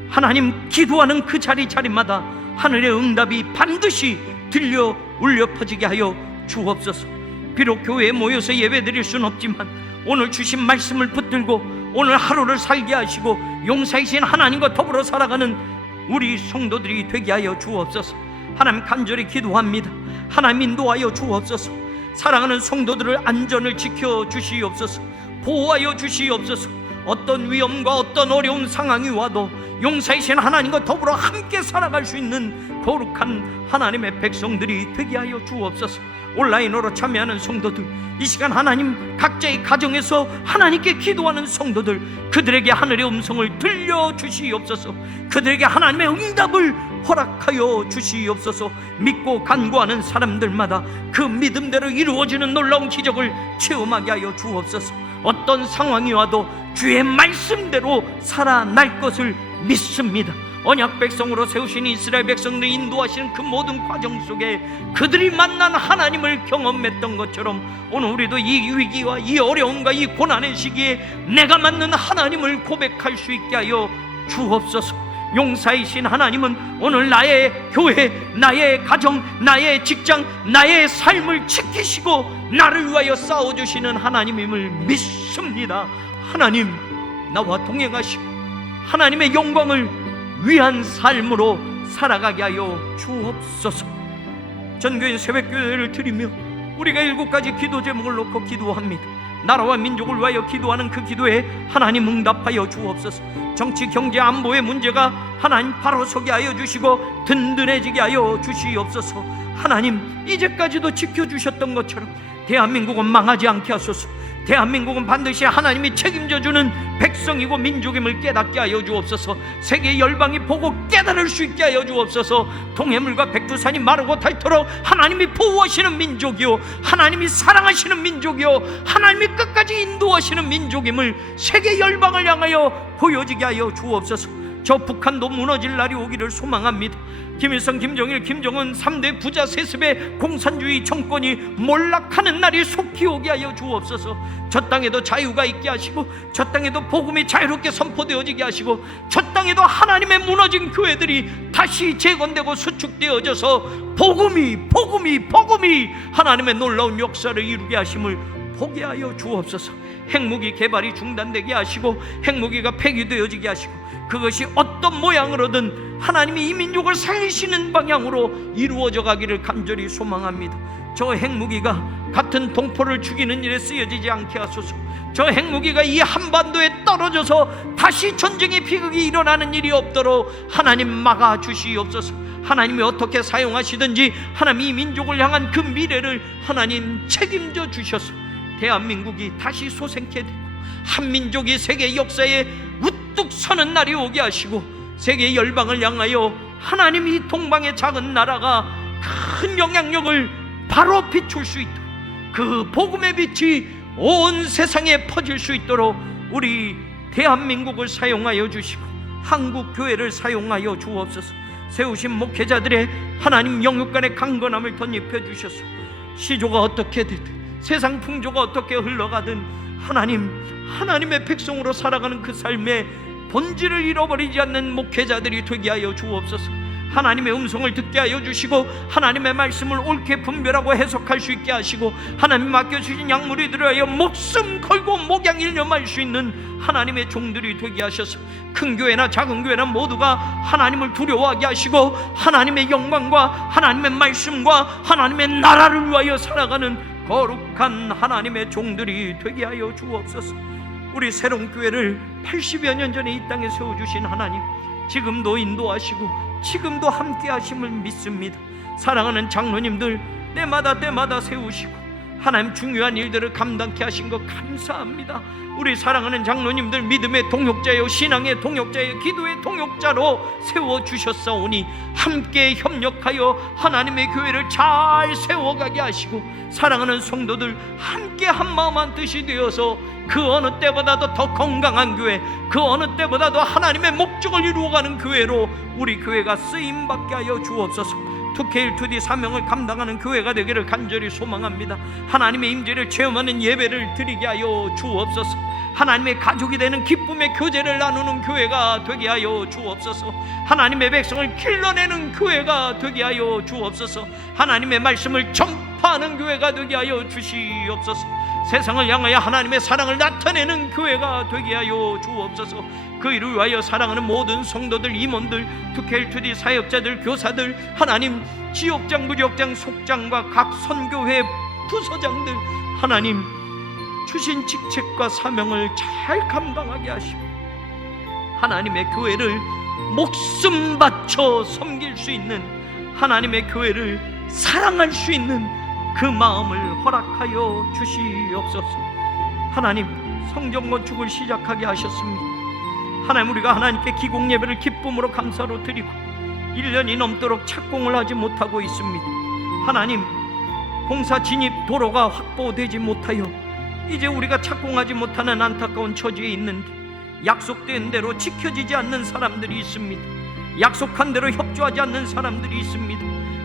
하나님, 기도하는 그 자리마다 하늘의 응답이 반드시 들려 울려 퍼지게 하여 주옵소서. 비록 교회에 모여서 예배드릴 수는 없지만 오늘 주신 말씀을 붙들고 오늘 하루를 살게 하시고 용사이신 하나님과 더불어 살아가는 우리 성도들이 되게 하여 주옵소서. 하나님 간절히 기도합니다. 하나님 인도하여 주옵소서. 사랑하는 성도들을 안전을 지켜 주시옵소서. 보호하여 주시옵소서. 어떤 위험과 어떤 어려운 상황이 와도 용사이신 하나님과 더불어 함께 살아갈 수 있는 거룩한 하나님의 백성들이 되게 하여 주옵소서. 온라인으로 참여하는 성도들, 이 시간 하나님 각자의 가정에서 하나님께 기도하는 성도들, 그들에게 하늘의 음성을 들려주시옵소서. 그들에게 하나님의 응답을 허락하여 주시옵소서. 믿고 간구하는 사람들마다 그 믿음대로 이루어지는 놀라운 기적을 체험하게 하여 주옵소서. 어떤 상황이 와도 주의 말씀대로 살아날 것을 믿습니다. 언약 백성으로 세우신 이스라엘 백성들 인도하시는 그 모든 과정 속에 그들이 만난 하나님을 경험했던 것처럼 오늘 우리도 이 위기와 이 어려움과 이 고난의 시기에 내가 만난 하나님을 고백할 수 있게 하여 주옵소서. 용사이신 하나님은 오늘 나의 교회, 나의 가정, 나의 직장, 나의 삶을 지키시고 나를 위하여 싸워주시는 하나님임을 믿습니다. 하나님, 나와 동행하시고 하나님의 영광을 위한 삶으로 살아가게 하여 주옵소서. 전교인 새벽교회를 드리며 우리가 7가지 기도 제목을 놓고 기도합니다. 나라와 민족을 위하여 기도하는 그 기도에 하나님 응답하여 주옵소서. 정치, 경제, 안보의 문제가 하나님 바로 서게 하여 주시고 든든해지게 하여 주시옵소서. 하나님, 이제까지도 지켜주셨던 것처럼 대한민국은 망하지 않게 하소서. 대한민국은 반드시 하나님이 책임져주는 백성이고 민족임을 깨닫게 하여 주옵소서. 세계 열방이 보고 깨달을 수 있게 하여 주옵소서. 동해물과 백두산이 마르고 닳도록 하나님이 보호하시는 민족이요, 하나님이 사랑하시는 민족이요, 하나님이 끝까지 인도하시는 민족임을 세계 열방을 향하여 보여지게 하여 주옵소서. 저 북한도 무너질 날이 오기를 소망합니다. 김일성, 김정일, 김정은 3대 부자 세습의 공산주의 정권이 몰락하는 날이 속히 오게 하여 주옵소서. 저 땅에도 자유가 있게 하시고, 저 땅에도 복음이 자유롭게 선포되어지게 하시고, 저 땅에도 하나님의 무너진 교회들이 다시 재건되고 수축되어져서 복음이 하나님의 놀라운 역사를 이루게 하심을 보게 하여 주옵소서. 핵무기 개발이 중단되게 하시고, 핵무기가 폐기되어지게 하시고, 그것이 어떤 모양으로든 하나님이 이 민족을 살리시는 방향으로 이루어져 가기를 간절히 소망합니다. 저 핵무기가 같은 동포를 죽이는 일에 쓰여지지 않게 하소서. 저 핵무기가 이 한반도에 떨어져서 다시 전쟁의 비극이 일어나는 일이 없도록 하나님 막아 주시옵소서. 하나님이 어떻게 사용하시든지 하나님 이 민족을 향한 그 미래를 하나님 책임져 주셔서 대한민국이 다시 소생케 되고 한민족이 세계 역사에 우뚝 서는 날이 오게 하시고, 세계 열방을 향하여 하나님 이 동방의 작은 나라가 큰 영향력을 바로 비출 수 있도록, 그 복음의 빛이 온 세상에 퍼질 수 있도록 우리 대한민국을 사용하여 주시고 한국 교회를 사용하여 주옵소서. 세우신 목회자들의 하나님 영육간의 강건함을 덧입혀 주셔서 시조가 어떻게 되든 세상 풍조가 어떻게 흘러가든 하나님의 백성으로 살아가는 그 삶의 본질을 잃어버리지 않는 목회자들이 되게 하여 주옵소서. 하나님의 음성을 듣게 하여 주시고, 하나님의 말씀을 옳게 분별하고 해석할 수 있게 하시고, 하나님 맡겨주신 양무리들을 하여 목숨 걸고 목양 일념할 수 있는 하나님의 종들이 되게 하셔서 큰 교회나 작은 교회나 모두가 하나님을 두려워하게 하시고, 하나님의 영광과 하나님의 말씀과 하나님의 나라를 위하여 살아가는 거룩한 하나님의 종들이 되게 하여 주옵소서. 우리 새로운 교회를 80여 년 전에 이 땅에 세워주신 하나님, 지금도 인도하시고 지금도 함께 하심을 믿습니다. 사랑하는 장로님들 때마다 세우시고 하나님 중요한 일들을 감당케 하신 것 감사합니다. 우리 사랑하는 장로님들 믿음의 동역자요, 신앙의 동역자요, 기도의 동역자로 세워주셨사오니 함께 협력하여 하나님의 교회를 잘 세워가게 하시고, 사랑하는 성도들 함께 한마음 한뜻이 되어서 그 어느 때보다도 더 건강한 교회, 그 어느 때보다도 하나님의 목적을 이루어가는 교회로 우리 교회가 쓰임받게 하여 주옵소서. 2K 2D 사명을 감당하는 교회가 되기를 간절히 소망합니다. 하나님의 임재를 체험하는 예배를 드리게 하여 주옵소서. 하나님의 가족이 되는 기쁨의 교제를 나누는 교회가 되게 하여 주옵소서. 하나님의 백성을 길러내는 교회가 되게 하여 주옵소서. 하나님의 말씀을 전파하는 교회가 되게 하여 주시옵소서. 세상을 향하여 하나님의 사랑을 나타내는 교회가 되게 하여 주옵소서. 그 일을 위하여 사랑하는 모든 성도들, 임원들, 2K 2D 사역자들, 교사들, 하나님 지역장, 부지역장, 속장과 각 선교회 부서장들, 하나님 주신 직책과 사명을 잘 감당하게 하시고 하나님의 교회를 목숨 바쳐 섬길 수 있는, 하나님의 교회를 사랑할 수 있는 그 마음을 허락하여 주시옵소서. 하나님 성전 건축을 시작하게 하셨습니다. 하나님 우리가 하나님께 기공 예배를 기쁨으로 감사로 드리고 1년이 넘도록 착공을 하지 못하고 있습니다. 하나님 공사 진입 도로가 확보되지 못하여 이제 우리가 착공하지 못하는 안타까운 처지에 있는데, 약속된 대로 지켜지지 않는 사람들이 있습니다. 약속한 대로 협조하지 않는 사람들이 있습니다.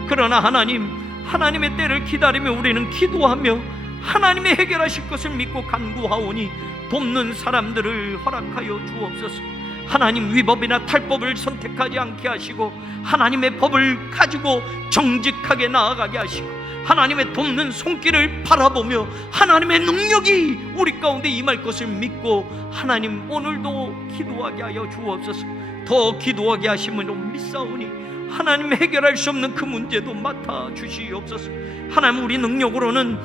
그러나 하나님의 때를 기다리며 우리는 기도하며 하나님의 해결하실 것을 믿고 간구하오니 돕는 사람들을 허락하여 주옵소서. 하나님 위법이나 탈법을 선택하지 않게 하시고 하나님의 법을 가지고 정직하게 나아가게 하시고 하나님의 돕는 손길을 바라보며 하나님의 능력이 우리 가운데 임할 것을 믿고 하나님 오늘도 기도하게 하여 주옵소서. 더 기도하게 하심으로 믿사오니 하나님 해결할 수 없는 그 문제도 맡아 주시옵소서. 하나님 우리 능력으로는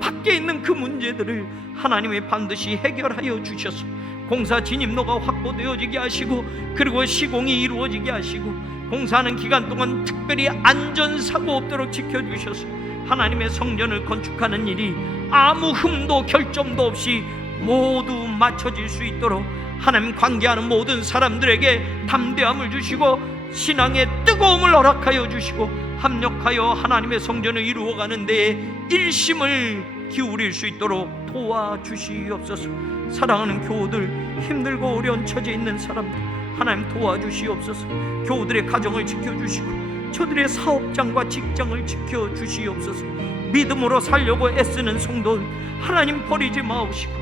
밖에 있는 그 문제들을 하나님이 반드시 해결하여 주셔서 공사 진입로가 확보되어지게 하시고, 그리고 시공이 이루어지게 하시고, 공사하는 기간 동안 특별히 안전사고 없도록 지켜주셔서 하나님의 성전을 건축하는 일이 아무 흠도 결점도 없이 모두 맞춰질 수 있도록 하나님 관계하는 모든 사람들에게 담대함을 주시고 신앙의 뜨거움을 허락하여 주시고 합력하여 하나님의 성전을 이루어가는 데에 일심을 기울일 수 있도록 도와주시옵소서. 사랑하는 교우들, 힘들고 어려운 처지에 있는 사람들, 하나님 도와주시옵소서. 교우들의 가정을 지켜주시고 저들의 사업장과 직장을 지켜주시옵소서. 믿음으로 살려고 애쓰는 성도들 하나님 버리지 마옵시고,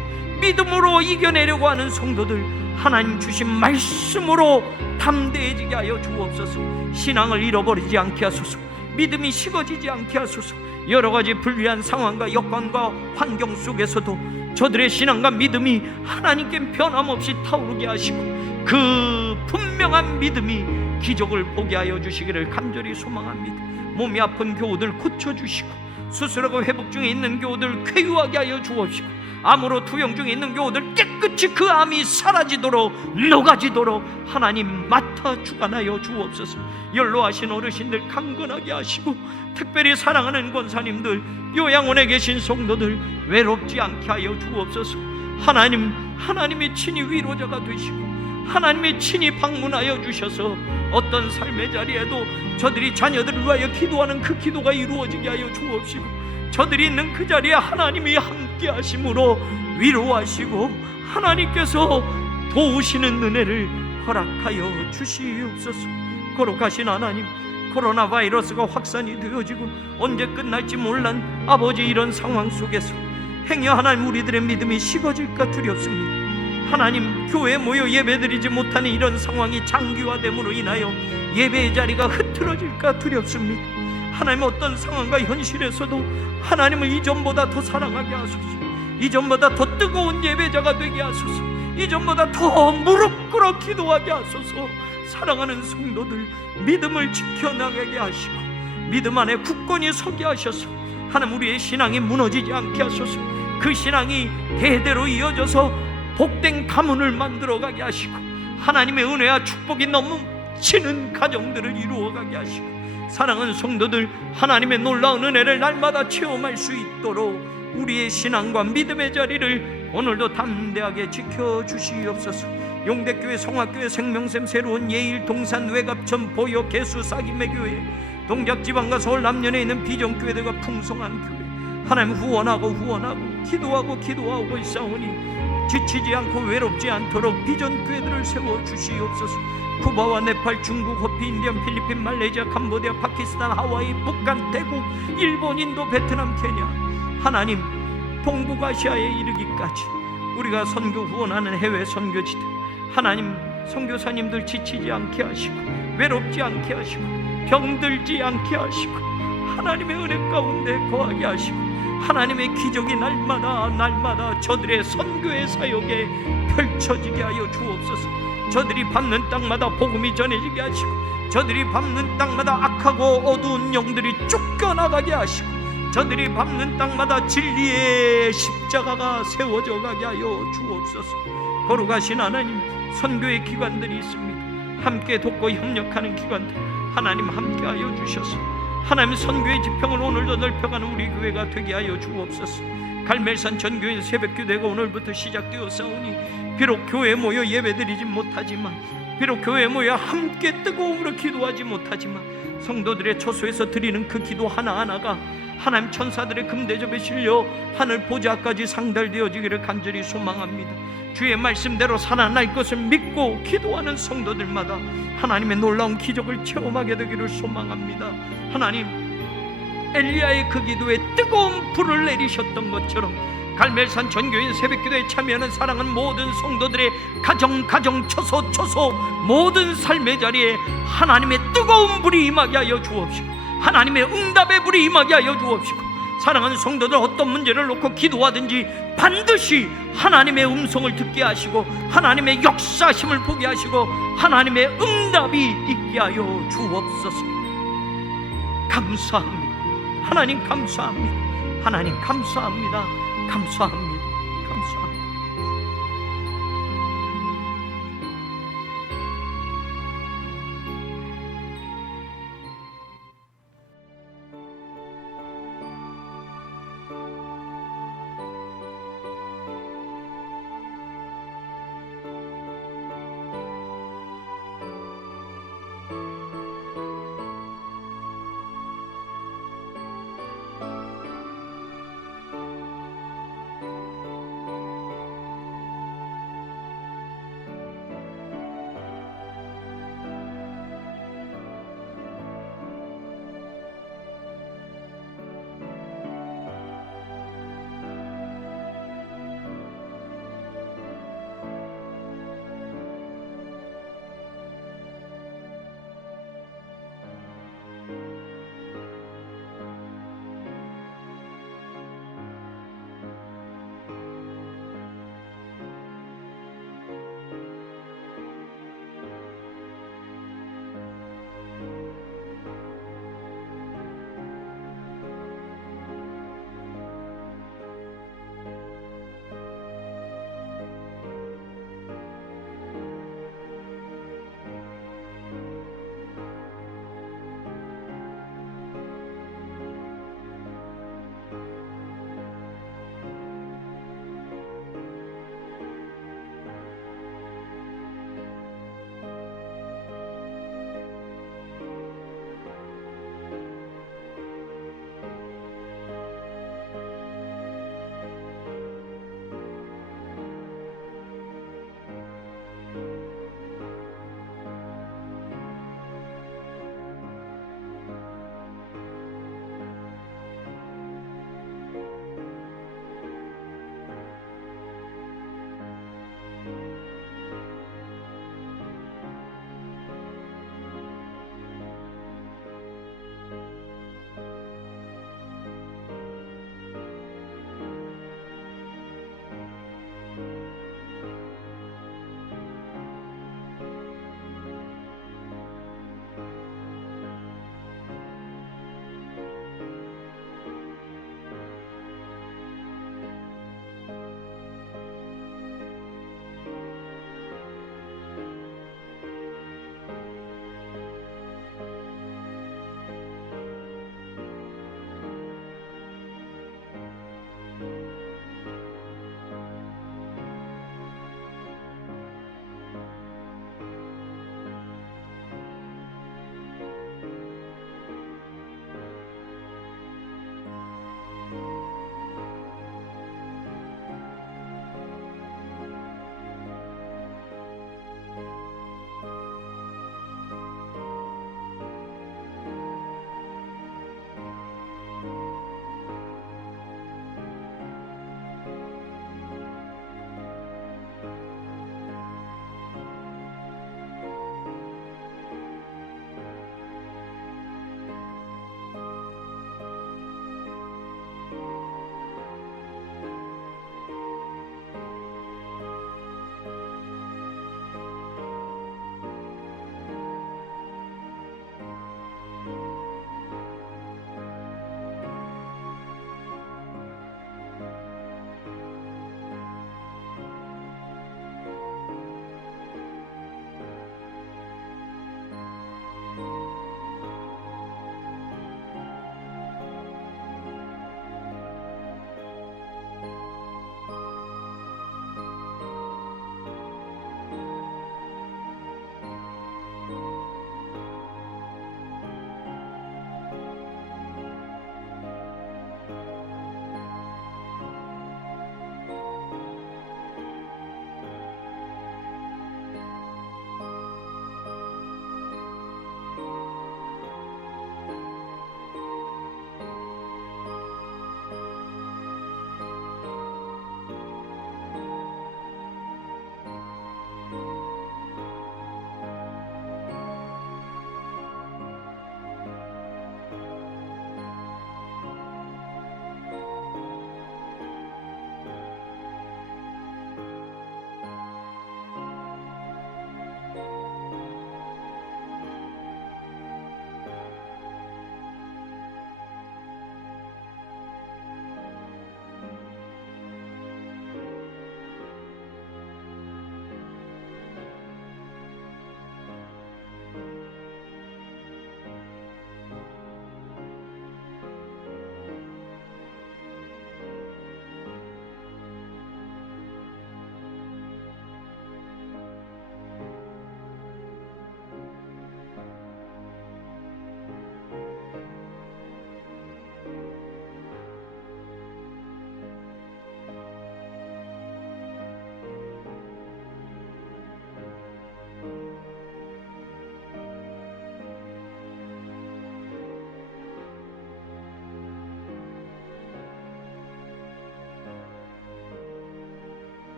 믿음으로 이겨내려고 하는 성도들 하나님 주신 말씀으로 담대해지게 하여 주옵소서. 신앙을 잃어버리지 않게 하소서. 믿음이 식어지지 않게 하소서. 여러 가지 불리한 상황과 여건과 환경 속에서도 저들의 신앙과 믿음이 하나님께 변함없이 타오르게 하시고, 그 분명한 믿음이 기적을 보게 하여 주시기를 간절히 소망합니다. 몸이 아픈 교우들 고쳐주시고, 수술하고 회복 중에 있는 교우들 쾌유하게 하여 주옵시고, 암으로 투영 중에 있는 교우들 깨끗이 그 암이 사라지도록 녹아지도록 하나님 맡아 주관하여 주옵소서. 연로하신 어르신들 강건하게 하시고, 특별히 사랑하는 권사님들, 요양원에 계신 성도들 외롭지 않게 하여 주옵소서. 하나님이 친히 위로자가 되시고, 하나님이 친히 방문하여 주셔서 어떤 삶의 자리에도 저들이 자녀들을 위하여 기도하는 그 기도가 이루어지게 하여 주옵시고, 저들이 있는 그 자리에 하나님이 함께 하심으로 위로하시고 하나님께서 도우시는 은혜를 허락하여 주시옵소서. 거룩하신 하나님, 코로나 바이러스가 확산이 되어지고 언제 끝날지 몰란 아버지 이런 상황 속에서 행여 하나님 우리들의 믿음이 식어질까 두렵습니다. 하나님, 교회에 모여 예배드리지 못하는 이런 상황이 장기화됨으로 인하여 예배의 자리가 흐트러질까 두렵습니다. 하나님, 어떤 상황과 현실에서도 하나님을 이전보다 더 사랑하게 하소서. 이전보다 더 뜨거운 예배자가 되게 하소서. 이전보다 더 무릎 꿇어 기도하게 하소서. 사랑하는 성도들 믿음을 지켜나가게 하시고 믿음 안에 굳건히 서게 하셔서 하나님, 우리의 신앙이 무너지지 않게 하소서. 그 신앙이 대대로 이어져서 복된 가문을 만들어가게 하시고 하나님의 은혜와 축복이 넘치는 가정들을 이루어가게 하시고, 사랑하는 성도들 하나님의 놀라운 은혜를 날마다 체험할 수 있도록 우리의 신앙과 믿음의 자리를 오늘도 담대하게 지켜주시옵소서. 용대교회, 성화교회, 생명샘, 새로운 예일, 동산, 외갑천, 보여, 개수, 사김매교회, 동작지방과 서울 남년에 있는 비전교회들과 풍성한 교회 하나님 후원하고 기도하고 있사오니 지치지 않고 외롭지 않도록 비전교회들을 세워주시옵소서. 쿠바와 네팔, 중국, 호피, 인디안, 필리핀, 말레이시아, 캄보디아, 파키스탄, 하와이, 북한, 태국, 일본, 인도, 베트남, 케냐 하나님, 동북아시아에 이르기까지 우리가 선교 후원하는 해외 선교지들 하나님, 선교사님들 지치지 않게 하시고 외롭지 않게 하시고 병들지 않게 하시고 하나님의 은혜 가운데 거하게 하시고 하나님의 기적이 날마다 저들의 선교의 사역에 펼쳐지게 하여 주옵소서. 저들이 밟는 땅마다 복음이 전해지게 하시고 저들이 밟는 땅마다 악하고 어두운 영들이 쫓겨나가게 하시고 저들이 밟는 땅마다 진리의 십자가가 세워져 가게 하여 주옵소서. 거룩하신 하나님, 선교의 기관들이 있습니다. 함께 돕고 협력하는 기관들 하나님 함께하여 주셔서 하나님, 선교의 지평을 오늘도 넓혀가는 우리 교회가 되게 하여 주옵소서. 갈멜산 전교인 새벽기도회가 오늘부터 시작되었사오니 비록 교회에 모여 예배드리지 못하지만, 비록 교회에 모여 함께 뜨거움으로 기도하지 못하지만 성도들의 처소에서 드리는 그 기도 하나하나가 하나님 천사들의 금대접에 실려 하늘 보좌까지 상달되어지기를 간절히 소망합니다. 주의 말씀대로 살아날 것을 믿고 기도하는 성도들마다 하나님의 놀라운 기적을 체험하게 되기를 소망합니다. 하나님, 엘리야의 그 기도에 뜨거운 불을 내리셨던 것처럼 갈멜산 전교인 새벽기도에 참여하는 사랑하는 모든 성도들의 가정 처소 모든 삶의 자리에 하나님의 뜨거운 불이 임하게 하여 주옵시고 하나님의 응답의 불이 임하게 하여 주옵시고, 사랑하는 성도들 어떤 문제를 놓고 기도하든지 반드시 하나님의 음성을 듣게 하시고 하나님의 역사심을 보게 하시고 하나님의 응답이 있게 하여 주옵소서. 감사합니다. 하나님 감사합니다. 하나님 감사합니다. 감사합니다.